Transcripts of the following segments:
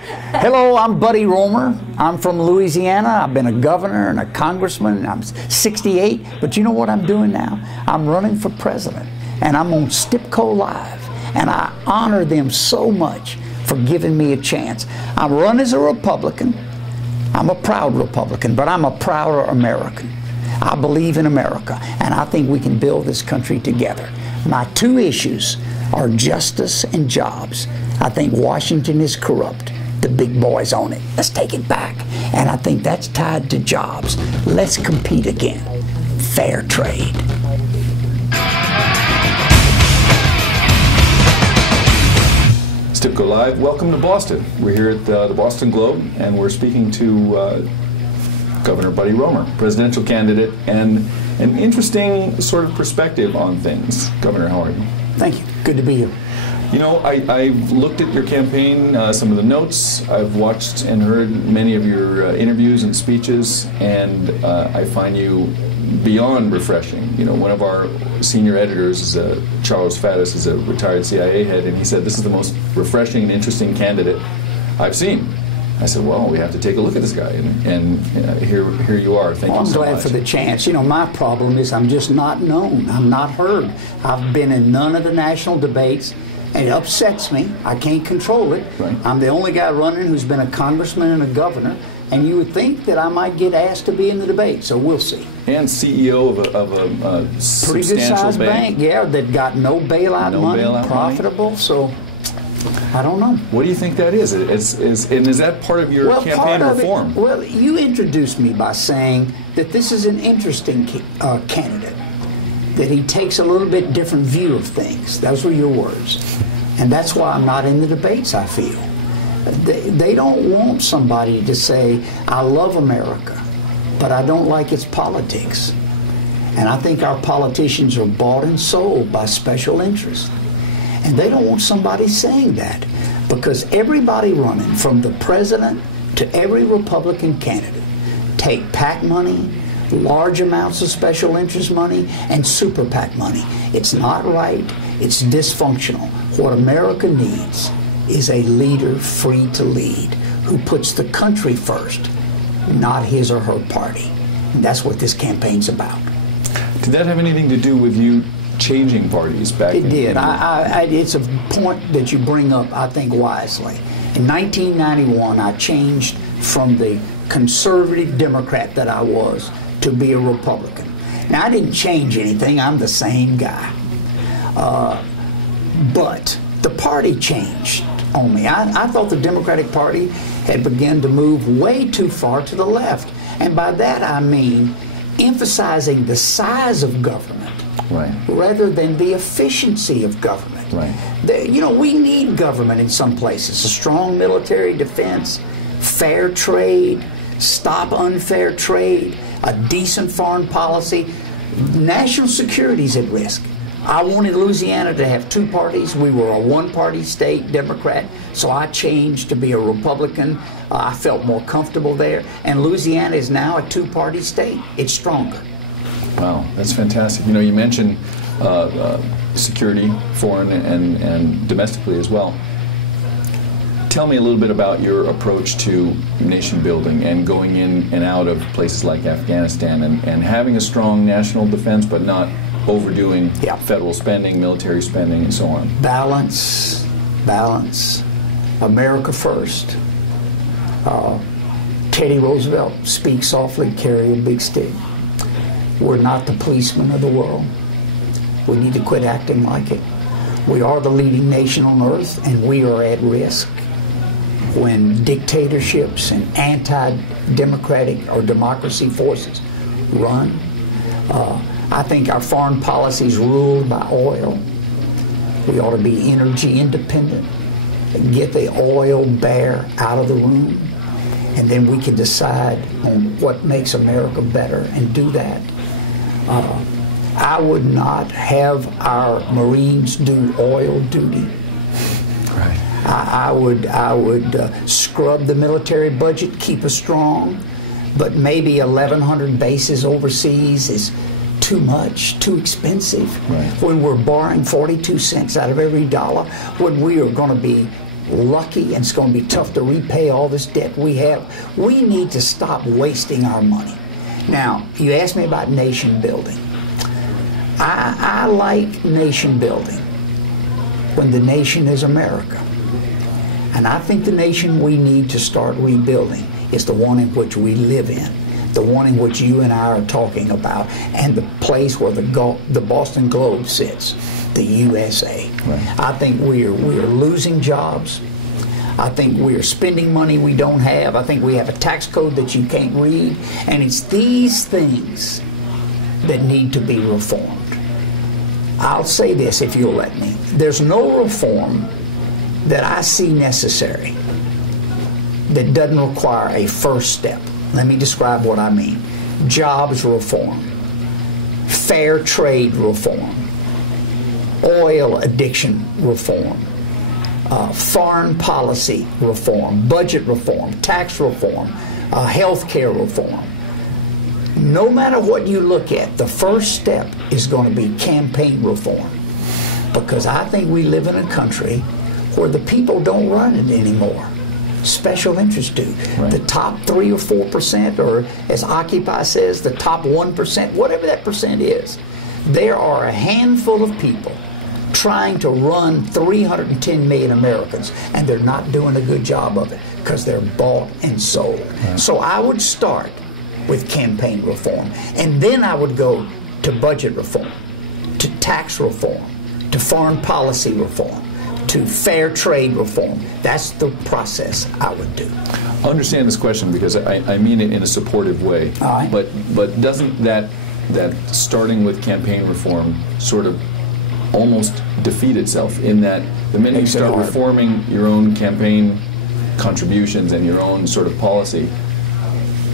Hello, I'm Buddy Roemer. I'm from Louisiana. I've been a governor and a congressman. I'm 68, but you know what I'm doing now? I'm running for president, and I'm on Stipkovich Live, and I honor them so much for giving me a chance. I run as a Republican. I'm a proud Republican, but I'm a prouder American. I believe in America, and I think we can build this country together. My two issues are justice and jobs. I think Washington is corrupt. The big boys own it. Let's take it back. And I think that's tied to jobs. Let's compete again. Fair trade. Stipkovich Live, welcome to Boston. We're here at the Boston Globe, and we're speaking to Governor Buddy Roemer, presidential candidate, and an interesting sort of perspective on things. Governor, how are you? Thank you. Good to be here. You know, I've looked at your campaign, some of the notes. I've watched and heard many of your interviews and speeches, and I find you beyond refreshing. You know, one of our senior editors, Charles Faddis, is a retired CIA head, and he said this is the most refreshing and interesting candidate I've seen. I said, well, we have to take a look at this guy, and here you are. Thank you so much. I'm glad for the chance. You know, my problem is I'm just not known. I'm not heard. I've been in none of the national debates, and it upsets me. I can't control it. Right. I'm the only guy running who's been a congressman and a governor, and you would think that I might get asked to be in the debate, so we'll see. And CEO of a pretty good-sized bank, yeah, that got no bailout money, profitable, so I don't know. What do you think that is? And is that part of your campaign reform? Well, you introduced me by saying that this is an interesting candidate, that he takes a little bit different view of things. Those were your words. And that's why I'm not in the debates, I feel. They don't want somebody to say, I love America, but I don't like its politics. And I think our politicians are bought and sold by special interests. And they don't want somebody saying that, because everybody running, from the president to every Republican candidate, take PAC money, large amounts of special interest money, and super PAC money. It's not right. It's dysfunctional. What America needs is a leader free to lead, who puts the country first, not his or her party. And that's what this campaign's about. Did that have anything to do with you changing parties back in? It did. It's a point that you bring up, I think, wisely. In 1991, I changed from the conservative Democrat that I was to be a Republican. Now, I didn't change anything. I'm the same guy. But the party changed on me. I thought the Democratic Party had begun to move way too far to the left. And by that I mean emphasizing the size of government, right, rather than the efficiency of government. Right. You know, we need government in some places. A strong military defense, fair trade, stop unfair trade, a decent foreign policy. National security is at risk. I wanted Louisiana to have two parties. We were a one-party state, Democrat, so I changed to be a Republican. I felt more comfortable there, and Louisiana is now a two-party state. It's stronger. Wow, that's fantastic. You know, you mentioned security, foreign and domestically as well. Tell me a little bit about your approach to nation building and going in and out of places like Afghanistan and having a strong national defense, but not overdoing federal spending, military spending, and so on. Balance, balance. America first. Teddy Roosevelt, speak softly, carry a big stick. We're not the policemen of the world. We need to quit acting like it. We are the leading nation on earth, and we are at risk when dictatorships and anti-democratic or democracy forces run. I think our foreign policy is ruled by oil. We ought to be energy independent, get the oil bear out of the room, and then we can decide on what makes America better and do that. I would not have our Marines do oil duty. Right. I would scrub the military budget, keep us strong, but maybe 1,100 bases overseas is too much, too expensive. Right. When we're borrowing 42 cents out of every dollar, when we are going to be lucky, and it's going to be tough to repay all this debt we have. We need to stop wasting our money. Now, you asked me about nation building. I like nation building when the nation is America. And I think the nation we need to start rebuilding is the one in which we live in, the one in which you and I are talking about, and the place where the Boston Globe sits, the USA. Right. I think we're losing jobs. I think we're spending money we don't have. I think we have a tax code that you can't read. And it's these things that need to be reformed. I'll say this, if you'll let me. There's no reform that I see necessary that doesn't require a first step. Let me describe what I mean. Jobs reform, fair trade reform, oil addiction reform, foreign policy reform, budget reform, tax reform, health care reform. No matter what you look at, the first step is going to be campaign reform. Because I think we live in a country where the people don't run it anymore. Special interests do. Right. The top 3 or 4%, or as Occupy says, the top 1%, whatever that percent is, there are a handful of people trying to run 310 million Americans, and they're not doing a good job of it because they're bought and sold. Right. So I would start with campaign reform, and then I would go to budget reform, to tax reform, to foreign policy reform, to fair trade reform. That's the process I would do. I understand this question because I mean it in a supportive way. Right. But doesn't that starting with campaign reform sort of almost defeat itself in that the minute you start reforming your own campaign contributions and your own sort of policy,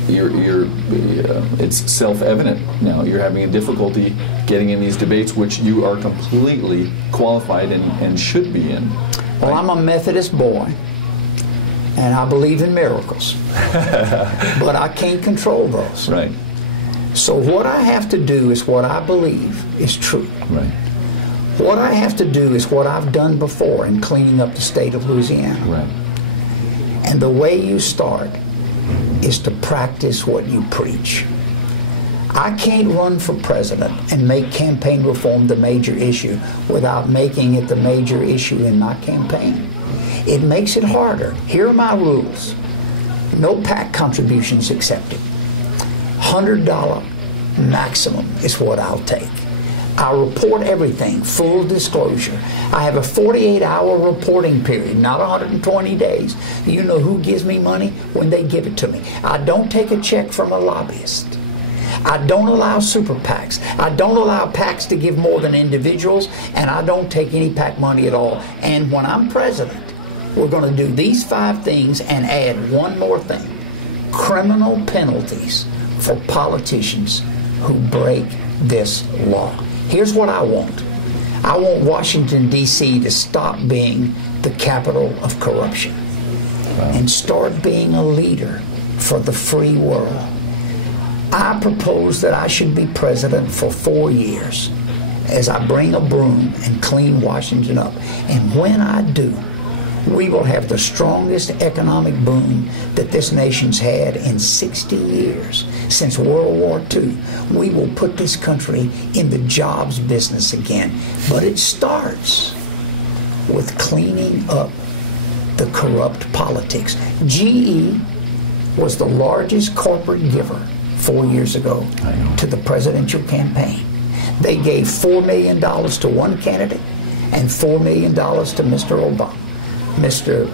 it's self-evident now. You're having a difficulty getting in these debates, which you are completely qualified and should be in. Well, I'm a Methodist boy, and I believe in miracles, but I can't control those. Right. So what I have to do is what I believe is true. Right. What I have to do is what I've done before in cleaning up the state of Louisiana. Right. And the way you start is to practice what you preach. I can't run for president and make campaign reform the major issue without making it the major issue in my campaign. It makes it harder. Here are my rules. No PAC contributions accepted. $100 maximum is what I'll take. I report everything, full disclosure. I have a 48-hour reporting period, not 120 days. You know who gives me money? When they give it to me. I don't take a check from a lobbyist. I don't allow super PACs. I don't allow PACs to give more than individuals, and I don't take any PAC money at all. And when I'm president, we're going to do these 5 things and add one more thing. Criminal penalties for politicians who break this law. Here's what I want. I want Washington, D.C. to stop being the capital of corruption and start being a leader for the free world. I propose that I should be president for 4 years as I bring a broom and clean Washington up. And when I do, we will have the strongest economic boom that this nation's had in 60 years. Since World War II, we will put this country in the jobs business again. But it starts with cleaning up the corrupt politics. GE was the largest corporate giver 4 years ago to the presidential campaign. They gave $4 million to one candidate and $4 million to Mr. Obama. Mr.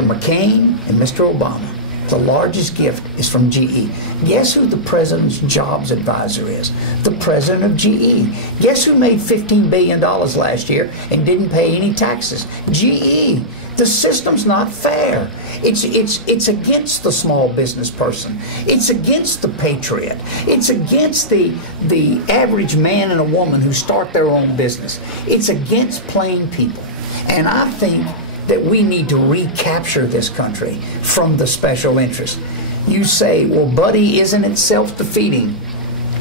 McCain and Mr. Obama. The largest gift is from GE. Guess who the president's jobs advisor is? The president of GE. Guess who made $15 billion last year and didn't pay any taxes? GE. The system's not fair. It's against the small business person. It's against the patriot. It's against the average man and a woman who start their own business. It's against plain people. And I think that we need to recapture this country from the special interest. You say, well, buddy, isn't it self-defeating?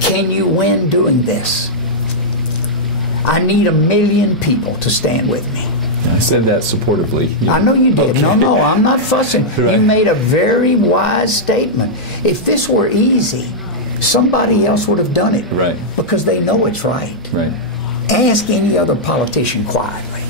Can you win doing this? I need 1 million people to stand with me. I said that supportively. I know you did. Okay. No, I'm not fussing. Right. You made a very wise statement. If this were easy, somebody else would have done it. Right. Because they know it's right. Right. Ask any other politician quietly.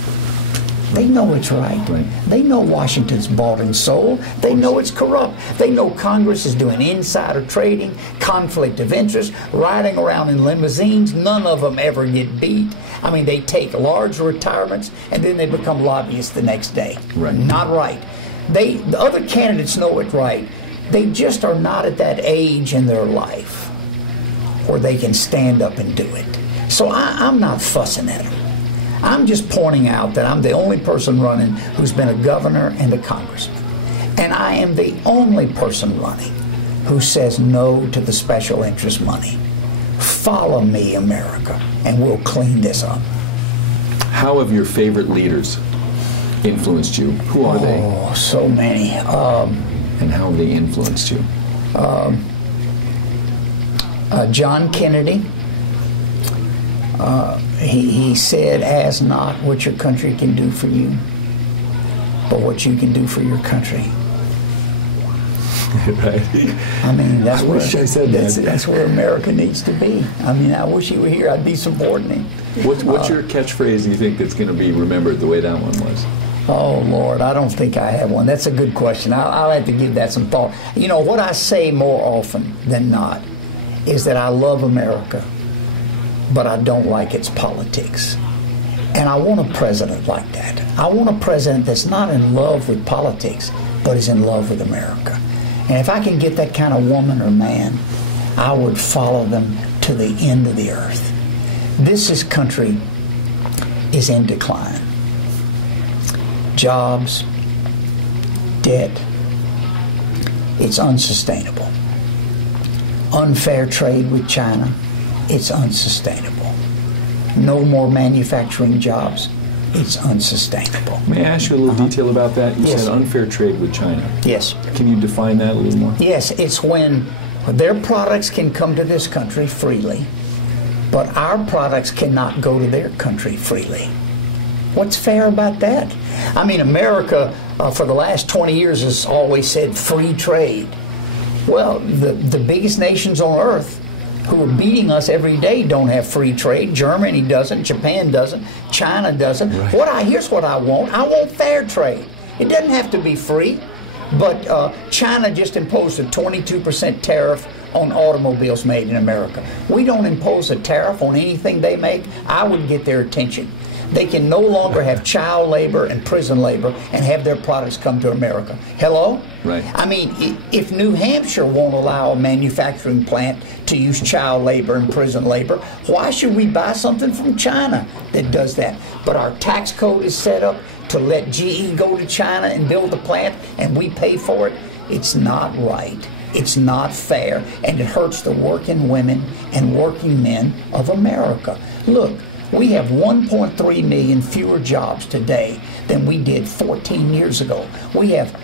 They know it's right. Right. They know Washington's bought and sold. They know it's corrupt. They know Congress is doing insider trading, conflict of interest, riding around in limousines. None of them ever get beat. I mean, they take large retirements and then they become lobbyists the next day. Right. Not right. The other candidates know it right. They just are not at that age in their life where they can stand up and do it. So I'm not fussing at them. I'm just pointing out that I'm the only person running who's been a governor and a congressman. And I am the only person running who says no to the special interest money. Follow me, America, and we'll clean this up. How have your favorite leaders influenced you? Who are they? Oh, so many. And how have they influenced you? John Kennedy. He said, ask not what your country can do for you, but what you can do for your country. Right. I mean, that's I wish I said that. That's where America needs to be. I mean, I wish he were here. I'd be supporting him. What's your catchphrase you think that's going to be remembered the way that one was? Oh, Lord, I don't think I have one. That's a good question. I'll have to give that some thought. You know, what I say more often than not is that I love America, but I don't like its politics. And I want a president like that. I want a president that's not in love with politics, but is in love with America. And if I can get that kind of woman or man, I would follow them to the end of the earth. This country is in decline. Jobs, debt, it's unsustainable. Unfair trade with China, it's unsustainable. No more manufacturing jobs, it's unsustainable. May I ask you a little detail about that? You Yes. said unfair trade with China. Yes. Can you define that a little more? Yes, it's when their products can come to this country freely, but our products cannot go to their country freely. What's fair about that? I mean, America, for the last 20 years, has always said free trade. Well, the biggest nations on earth who are beating us every day don't have free trade. Germany doesn't, Japan doesn't, China doesn't. Right. Here's what I want. I want fair trade. It doesn't have to be free, but China just imposed a 22% tariff on automobiles made in America. We don't impose a tariff on anything they make. I would get their attention. They can no longer have child labor and prison labor and have their products come to America. Hello? Right. I mean, if New Hampshire won't allow a manufacturing plant to use child labor and prison labor, why should we buy something from China that does that? But our tax code is set up to let GE go to China and build the plant and we pay for it. It's not right. It's not fair, and it hurts the working women and working men of America. Look, we have 1.3 million fewer jobs today than we did 14 years ago. We have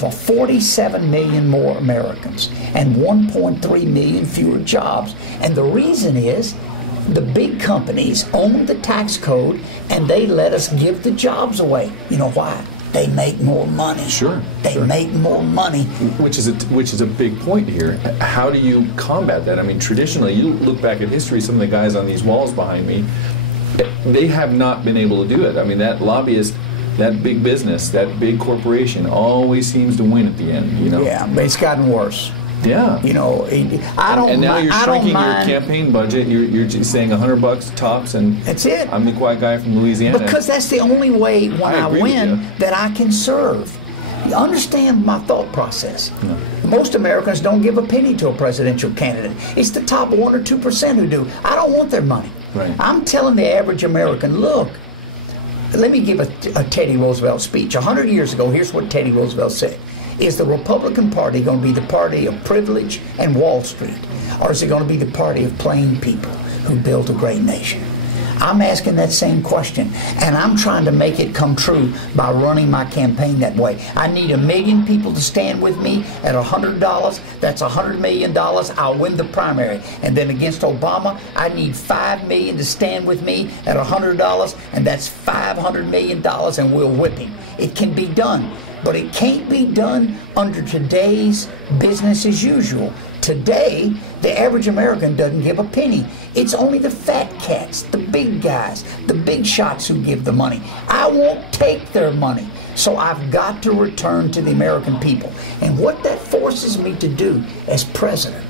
47 million more Americans and 1.3 million fewer jobs. And the reason is the big companies own the tax code and they let us give the jobs away. You know why? They make more money. Sure. They make more money. Which is a big point here. How do you combat that? I mean, traditionally, you look back at history, some of the guys on these walls behind me, they have not been able to do it. I mean, that lobbyist, that big business, that big corporation always seems to win at the end, you know? Yeah, but it's gotten worse. Yeah. You know, I don't. And now you're I shrinking don't your mind. campaign budget. You're just saying $100 tops, and That's it. I'm the quiet guy from Louisiana. Because that's the only way when I agree with win you. that I can serve. You understand my thought process. No. Most Americans don't give a penny to a presidential candidate. It's the top 1 or 2% who do. I don't want their money. Right. I'm telling the average American, look, let me give a Teddy Roosevelt speech. 100 years ago, here's what Teddy Roosevelt said. Is the Republican Party going to be the party of privilege and Wall Street? Or is it going to be the party of plain people who built a great nation? I'm asking that same question, and I'm trying to make it come true by running my campaign that way. I need 1 million people to stand with me at $100. That's $100 million. I'll win the primary. And then against Obama, I need 5 million to stand with me at $100, and that's $500 million, and we'll whip him. It can be done, but it can't be done under today's business as usual. Today, the average American doesn't give a penny. It's only the fat cats, the big guys, the big shots who give the money. I won't take their money. So I've got to return to the American people. And what that forces me to do as president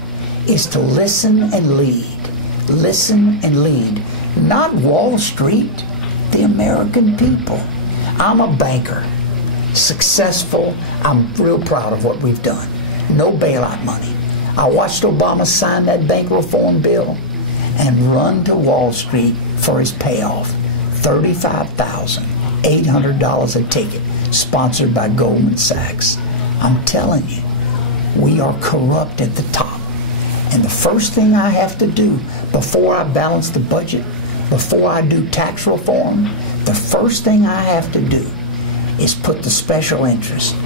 is to listen and lead. Listen and lead. Not Wall Street, the American people. I'm a banker, successful. I'm real proud of what we've done. No bailout money. I watched Obama sign that bank reform bill and run to Wall Street for his payoff. $35,800 a ticket, sponsored by Goldman Sachs. I'm telling you, we are corrupt at the top. And the first thing I have to do before I balance the budget, before I do tax reform, the first thing I have to do is put the special interest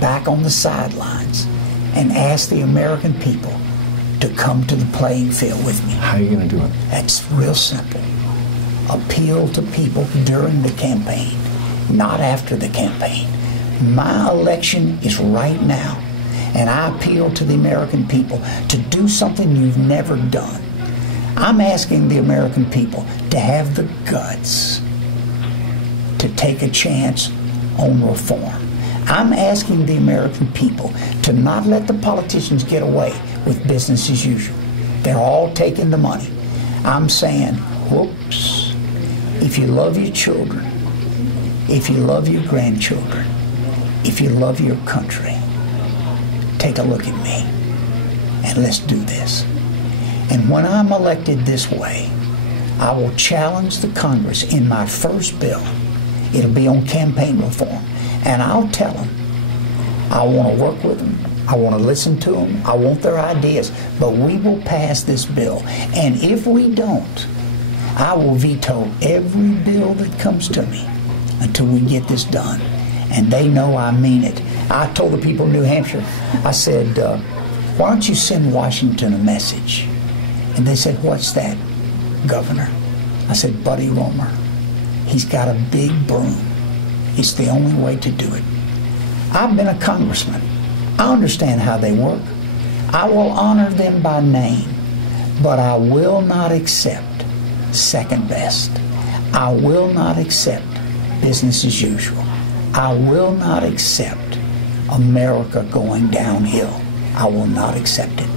back on the sidelines and ask the American people to come to the playing field with me. How are you going to do it? That's real simple. Appeal to people during the campaign, not after the campaign. My election is right now, and I appeal to the American people to do something you've never done. I'm asking the American people to have the guts to take a chance on reform. I'm asking the American people to not let the politicians get away with business as usual. They're all taking the money. I'm saying, whoops, if you love your children, if you love your grandchildren, if you love your country, take a look at me and let's do this. And when I'm elected this way, I will challenge the Congress in my first bill. It'll be on campaign reform. And I'll tell them, I want to work with them, I want to listen to them, I want their ideas, but we will pass this bill. And if we don't, I will veto every bill that comes to me until we get this done. And they know I mean it. I told the people in New Hampshire, I said, why don't you send Washington a message? And they said, what's that, Governor? I said, Buddy Roemer. He's got a big broom. It's the only way to do it. I've been a congressman. I understand how they work. I will honor them by name, but I will not accept second best. I will not accept business as usual. I will not accept America going downhill. I will not accept it.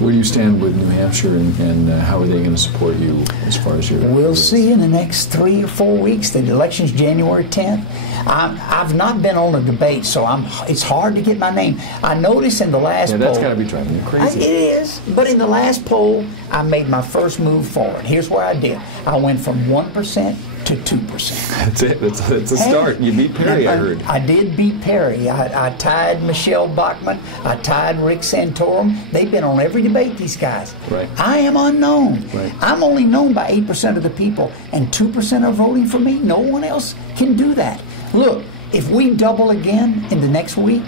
Where do you stand with New Hampshire, and how are they going to support you as far as your... We'll see in the next 3 or 4 weeks. The election's January 10th. I've not been on a debate, so it's hard to get my name. I noticed in the last poll... Yeah, that's got to be driving you crazy. It is, but in the last poll, I made my first move forward. Here's where I did. I went from 1% to 2%. That's it. It's a start. You beat Perry, I heard. I did beat Perry. I tied Michelle Bachmann. I tied Rick Santorum. They've been on every debate, these guys. Right. I am unknown. Right. I'm only known by 8% of the people, and 2% are voting for me. No one else can do that. Look, if we double again in the next week,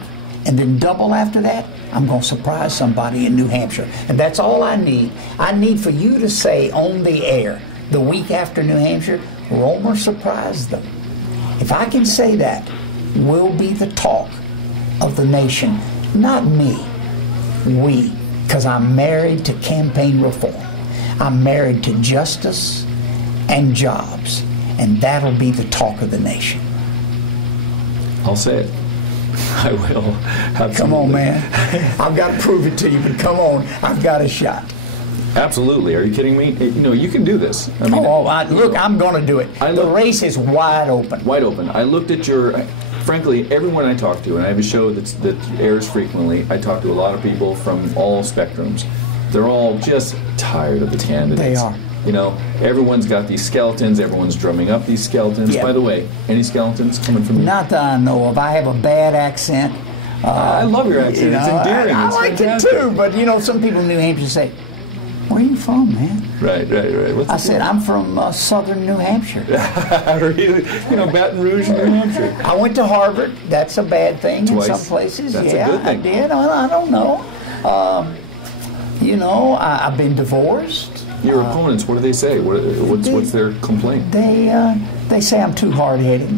and then double after that, I'm going to surprise somebody in New Hampshire. And that's all I need. I need for you to say on the air, the week after New Hampshire, Roemer surprised them. If I can say that, we'll be the talk of the nation. Not me, we, because I'm married to campaign reform. I'm married to justice and jobs, and that'll be the talk of the nation. I'll say it. I will. Absolutely. Come on, man. I've got to prove it to you, but come on, I've got a shot. Absolutely. Are you kidding me? No, you can do this. I mean, look, I'm going to do it. The race is wide open. Wide open. I looked at your... Frankly, everyone I talk to, and I have a show that airs frequently, I talk to a lot of people from all spectrums. They're all just tired of the candidates. They are. You know, everyone's got these skeletons. Everyone's drumming up these skeletons. Yeah. By the way, any skeletons coming from you? Not that I know of. I have a bad accent. I love your accent. It's endearing. I it's like fantastic. it too. But, you know, some people in New Hampshire say, where are you from, man? Right. What's I said, I'm from southern New Hampshire. Really? Baton Rouge, New Hampshire. I went to Harvard. That's a bad thing Twice. in some places. That's yeah, a good thing. I did. I don't know. I've been divorced. Your opponents, what do they say? What's their complaint? They say I'm too hard-headed.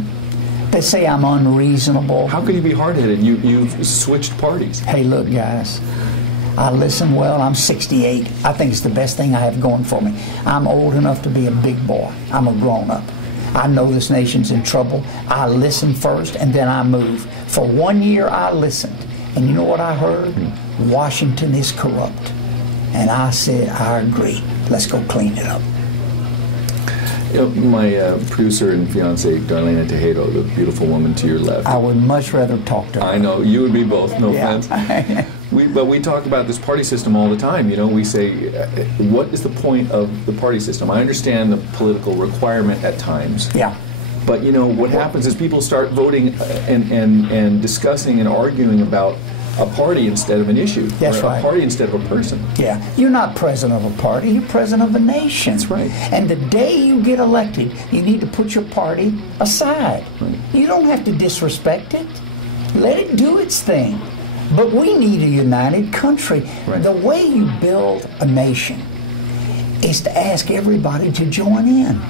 They say I'm unreasonable. How can you be hard-headed? You've switched parties. Hey, look, guys. I listen well. I'm 68. I think it's the best thing I have going for me. I'm old enough to be a big boy. I'm a grown-up. I know this nation's in trouble. I listen first, and then I move. For 1 year, I listened. And you know what I heard? Washington is corrupt. And I said, I agree. Let's go clean it up. My producer and fiance, Darlene Tejado, the beautiful woman to your left. I would much rather talk to her. I know, you and me both, no offense. But we talk about this party system all the time. We say, what is the point of the party system? I understand the political requirement at times. Yeah. But what happens is people start voting and discussing and arguing about a party instead of an issue. That's right. A party instead of a person. Yeah. You're not president of a party, you're president of a nation. That's right. And the day you get elected, you need to put your party aside. Right. You don't have to disrespect it. Let it do its thing. But we need a united country. Right. The way you build a nation is to ask everybody to join in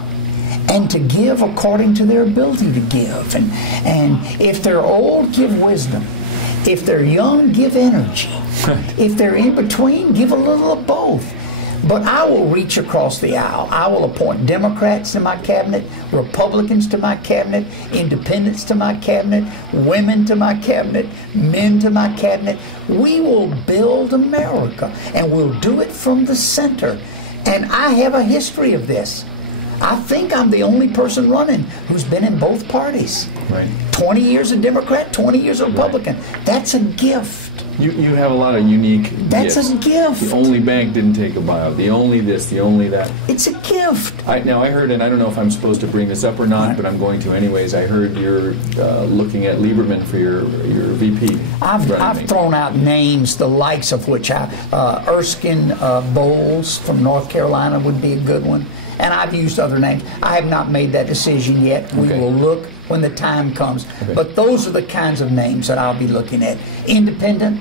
and to give according to their ability to give. And if they're old, give wisdom. If they're young, give energy. If they're in between, give a little of both. But I will reach across the aisle. I will appoint Democrats to my cabinet, Republicans to my cabinet, independents to my cabinet, women to my cabinet, men to my cabinet. We will build America, and we'll do it from the center. And I have a history of this. I think I'm the only person running who's been in both parties. Right. 20 years a Democrat, 20 years a Republican. Right. That's a gift. You have a lot of unique That's gifts. a gift. The only bank didn't take a buyout. The only this, the only that. It's a gift. Now I heard, and I don't know if I'm supposed to bring this up or not, but I'm going to anyways. I heard you're looking at Lieberman for your VP. I've thrown out names, the likes of which Erskine Bowles from North Carolina would be a good one. And I've used other names. I have not made that decision yet. We will look when the time comes. Okay. But those are the kinds of names that I'll be looking at. Independent,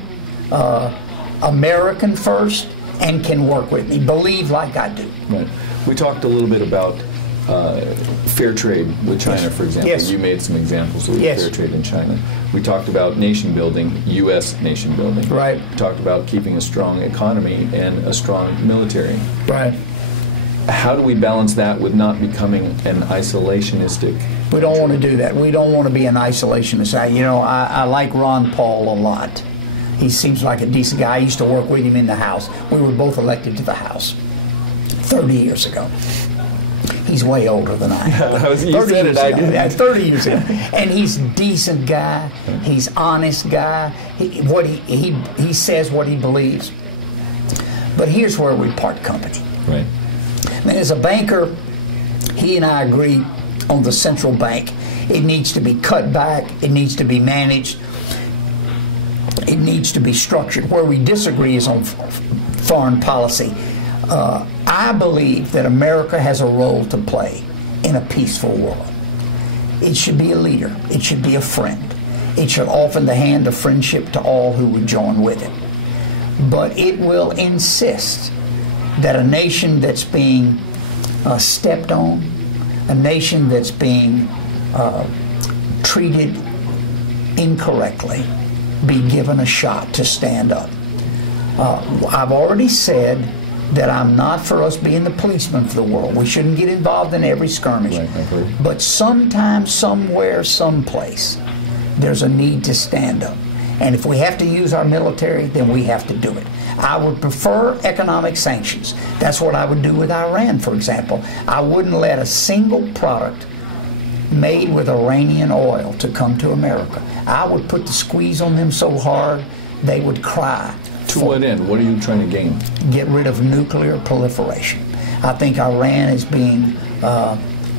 American first, and can work with me. Believe like I do. Right. We talked a little bit about fair trade with China, for example. Yes. You made some examples of fair trade in China. We talked about nation building, U.S. nation building. Right. We talked about keeping a strong economy and a strong military. Right. How do we balance that with not becoming an isolationistic? We don't want to do that. We don't want to be an isolationist. I like Ron Paul a lot. He seems like a decent guy. I used to work with him in the House. We were both elected to the House 30 years ago. He's way older than I am. You said it, I did. Yeah, 30 years ago. And he's a decent guy. He's honest guy. He says what he believes. But here's where we part company. Right. I mean, as a banker, he and I agree on the central bank. It needs to be cut back. It needs to be managed. It needs to be structured. Where we disagree is on foreign policy. I believe that America has a role to play in a peaceful world. It should be a leader. It should be a friend. It should offer the hand of friendship to all who would join with it. But it will insist that a nation that's being stepped on, a nation that's being treated incorrectly, be given a shot to stand up. I've already said that I'm not for us being the policeman for the world. We shouldn't get involved in every skirmish. Right, but sometime, somewhere, someplace, there's a need to stand up. And if we have to use our military, then we have to do it. I would prefer economic sanctions. That's what I would do with Iran, for example. I wouldn't let a single product made with Iranian oil to come to America. I would put the squeeze on them so hard they would cry. To what end? What are you trying to gain? Get rid of nuclear proliferation. I think Iran is being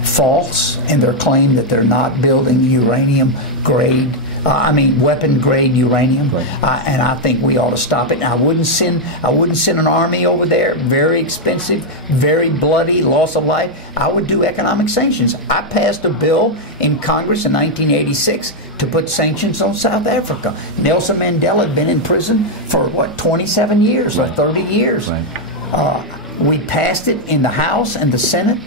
false in their claim that they're not building uranium-grade weapon-grade uranium, Right. and I think we ought to stop it. I wouldn't send an army over there. Very expensive, very bloody, loss of life. I would do economic sanctions. I passed a bill in Congress in 1986 to put sanctions on South Africa. Nelson Mandela had been in prison for 27 years or 30 years. Right. We passed it in the House and the Senate.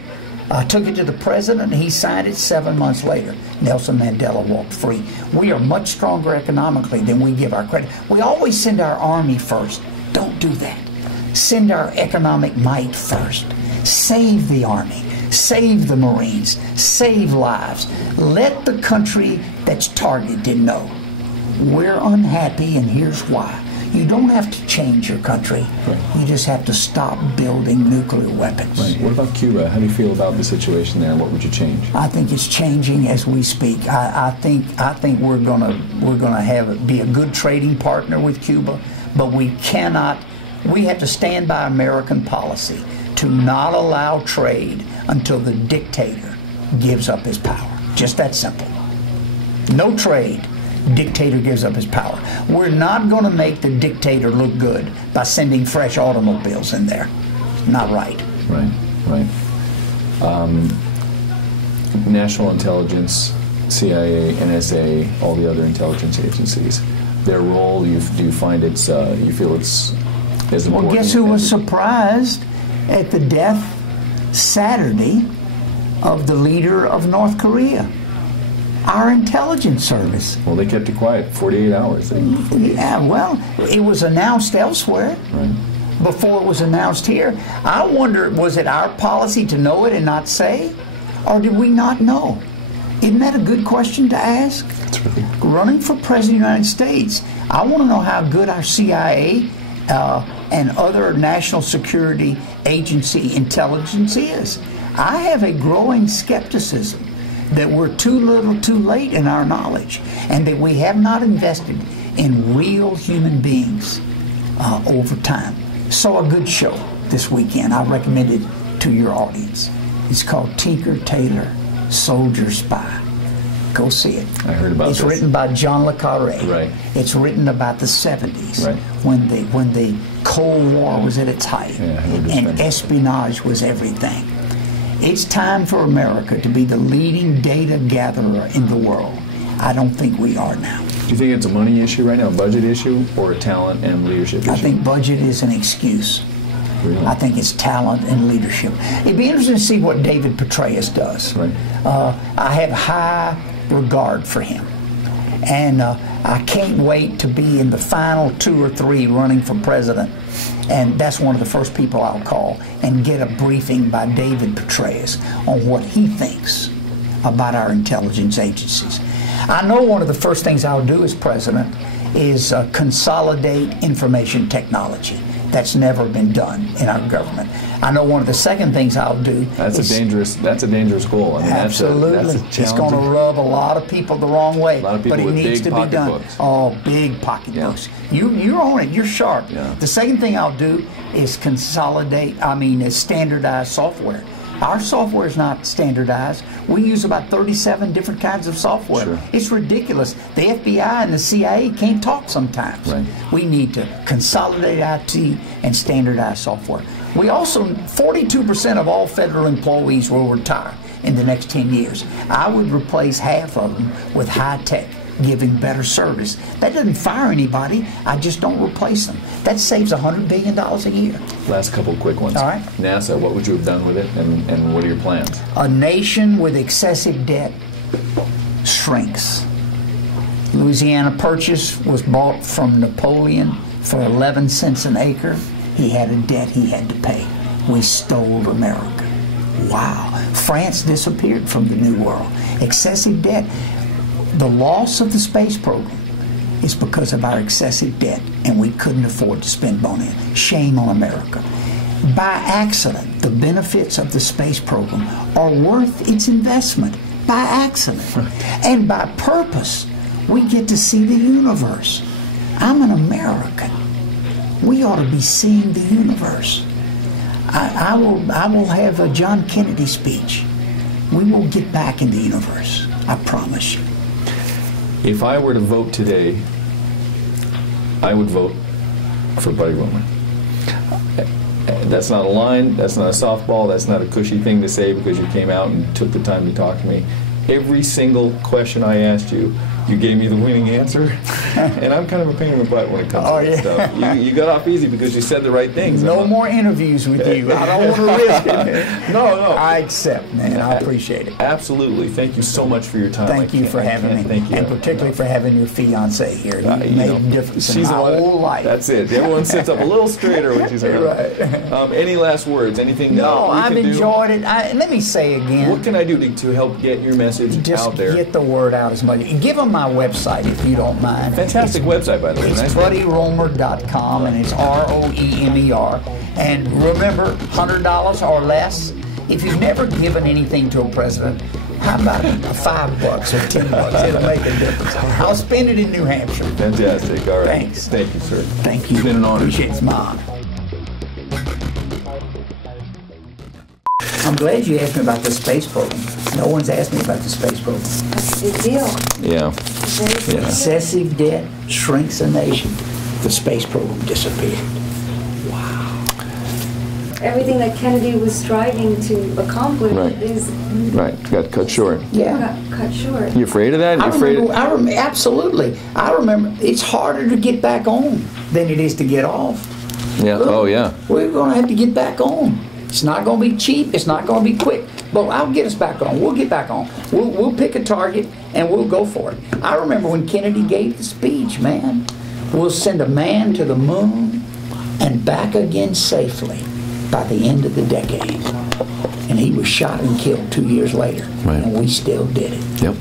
Took it to the president, and he signed it 7 months later. Nelson Mandela walked free. We are much stronger economically than we give our credit. We always send our army first. Don't do that. Send our economic might first. Save the army. Save the Marines. Save lives. Let the country that's targeted know we're unhappy, and here's why. You don't have to change your country. Right. You just have to stop building nuclear weapons. Right. What about Cuba? How do you feel about the situation there? What would you change? I think it's changing as we speak. I think we're gonna be a good trading partner with Cuba, but we have to stand by American policy to not allow trade until the dictator gives up his power. Just that simple. No trade. Dictator gives up his power. We're not going to make the dictator look good by sending fresh automobiles in there. Not right. Right. National intelligence, CIA, NSA, all the other intelligence agencies, their role, do you find you feel it's as important? Well, guess who was surprised at the death Saturday of the leader of North Korea? Our intelligence service. Well, they kept it quiet 48 hours. Yeah, well, it was announced elsewhere. Right. Before it was announced here. I wonder, was it our policy to know it and not say? Or did we not know? Isn't that a good question to ask? That's really Running for President of the United States, I want to know how good our CIA and other national security agency intelligence is. I have a growing skepticism that we're too little too late in our knowledge, and that we have not invested in real human beings over time. So a good show this weekend. I recommend it to your audience. It's called Tinker Tailor Soldier Spy. Go see it. I heard about It's this. written by John le Carre. Right. It's written about the 70s, right, when the Cold War was at its height, and espionage was everything. It's time for America to be the leading data gatherer in the world. I don't think we are now. Do you think it's a money issue right now, a budget issue, or a talent and leadership issue? I think budget is an excuse. Really? I think it's talent and leadership. It'd be interesting to see what David Petraeus does. Right. I have high regard for him. And I can't wait to be in the final 2 or 3 running for president. And that's one of the first people I'll call and get a briefing by David Petraeus on what he thinks about our intelligence agencies. I know one of the first things I'll do as president is consolidate information technology. That's never been done in our government. I know one of the second things I'll do. That's a dangerous goal. I mean, absolutely, that's it's going to rub a lot of people the wrong way. A lot of people but it with needs big to be done. pocketbooks. Oh, big pocketbooks. Yeah. You're on it. You're sharp. Yeah. The second thing I'll do is standardize software. Our software is not standardized. We use about 37 different kinds of software. Sure. It's ridiculous. The FBI and the CIA can't talk sometimes. Right. We need to consolidate IT and standardize software. We also, 42% of all federal employees will retire in the next 10 years. I would replace half of them with high tech, giving better service. That doesn't fire anybody. I just don't replace them. That saves $100 billion a year. Last couple of quick ones. All right. NASA, what would you have done with it, and what are your plans? A nation with excessive debt shrinks. Louisiana Purchase was bought from Napoleon for 11 cents an acre. He had a debt he had to pay. We stole America. Wow. France disappeared from the New World. Excessive debt. The loss of the space program is because of our excessive debt, and we couldn't afford to spend money. Shame on America. By accident, the benefits of the space program are worth its investment. By accident. And by purpose, we get to see the universe. I'm an American. We ought to be seeing the universe. I will have a John Kennedy speech. We will get back in the universe. I promise you. If I were to vote today, I would vote for Buddy Roemer. That's not a line, that's not a softball, that's not a cushy thing to say because you came out and took the time to talk to me. Every single question I asked you, you gave me the winning answer, and I'm kind of a pain in the butt when it comes to that stuff. You got off easy because you said the right things. No more interviews with you. I don't want to risk it. No. I accept, man. I appreciate it. Absolutely. Thank you so much for your time. Thank you for having me. Thank you. And particularly for having your fiancée here. You made a difference in my whole life. That's it. Everyone sits up a little straighter when she's around. Right. Any last words? Anything No, we I've can enjoyed it. Let me say again. What can I do to help get your message out there? Just get the word out as much. Give them my website if you don't mind. Fantastic website, by the way. It's BuddyRoemer.com, and it's Roemer. And remember, $100 or less. If you've never given anything to a president, how about $5 or $10? It'll make a difference. I'll spend it in New Hampshire. Fantastic. All right. Thanks. Thank you, sir. Thank you. It's been an honor. Appreciate it. It's my honor. I'm glad you asked me about the space program. No one's asked me about the space program. That's a big deal. Yeah. Excessive debt shrinks a nation. The space program disappeared. Wow. Everything that Kennedy was striving to accomplish is got cut short. Yeah. got cut short. You afraid of that? Absolutely. I remember it's harder to get back on than it is to get off. Yeah. Look, Oh, yeah. We're going to have to get back on. It's not going to be cheap. It's not going to be quick. But I'll get us back on. We'll get back on. We'll pick a target and we'll go for it. I remember when Kennedy gave the speech, man. We'll send a man to the moon and back again safely by the end of the decade. And he was shot and killed 2 years later. Right. And we still did it. Yep.